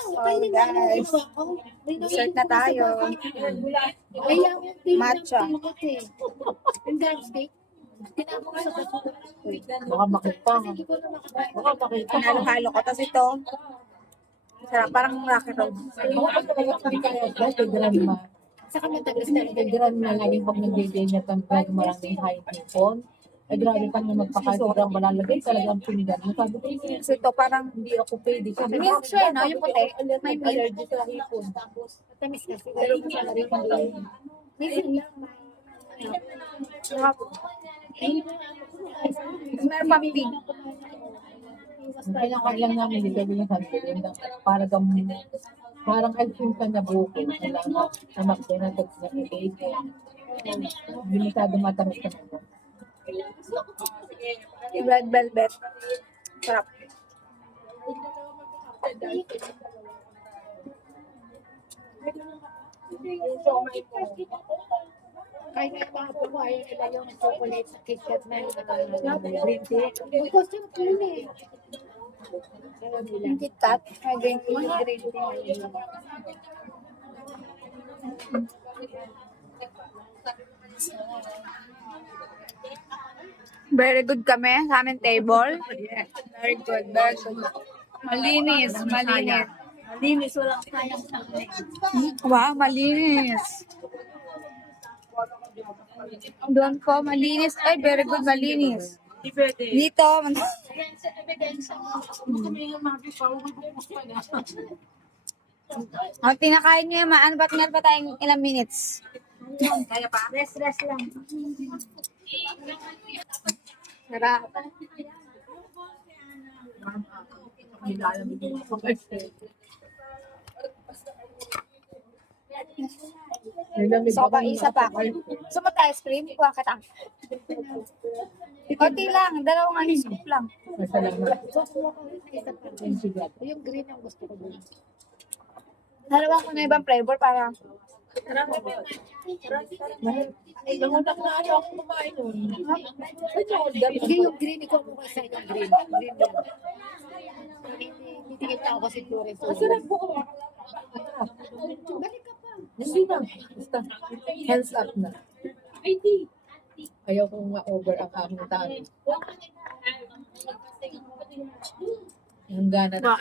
So guys, dessert na tayo. Matcha. Baka makita. Baka makita. Halo-halo ko. Tapos ito, sarap, parang rocket road. Baka talaga hindi kaya guys, kay grandma. Saka matagas na Kay grandma, laging pag nag-day niya kang lagi maraming high nipon. Ay grabe ka na magpakain, sobrang malalagay talagang pinigan mo. Sabi ko, So ito, parang hindi ako pwede. Sabi ko, milk siya, no? Yung puti. May milk. allergy sa hipon. matamis kasi. Pero masarap rin ang lang. Minsan lang. Sarap. Meron pang pink. Ang pinakalang namin, dito yung sabi ko, parang ice cream ka na buko. Salamat sa McDonald's na i-bake. Limitado matamis ka na. Yung red velvet. Sarap. Kahit nga mga po, ayaw nila yung chocolate sa KitKat na green tea. Because yung cream eh. Yung KitKat, may green tea. Green tea. Very good kami sa aming table. Very good, very good. Malinis, malinis. Malinis, walang sayang sa akin. Wow, malinis. Doon po, malinis. Ay, very good, malinis. Dito, Ayan sa ebidensya mo. Kami yung mga pipaw, magbukas pa na. oh, tinakain nyo yung maan. Ba't nga pa tayong ilang minutes? Kaya pa? Rest lang. Sarap. So, pa, isa pa. Gusto mo tayo ice cream? Kuha ka tang. Konti lang. Dalawang ice scoop lang. Yung green ang gusto ko doon. Halawan ko na ibang flavor para Nangunak na ano ako kumain nun. Hindi yung green, ikaw mo kasi yung green. Green lang. Hindi kita ako kasi Flores. Masarap po. Balik ka pa. Hindi na. Basta, hands up na. Ayaw kong ma-over ang aming tao. Ang gana na.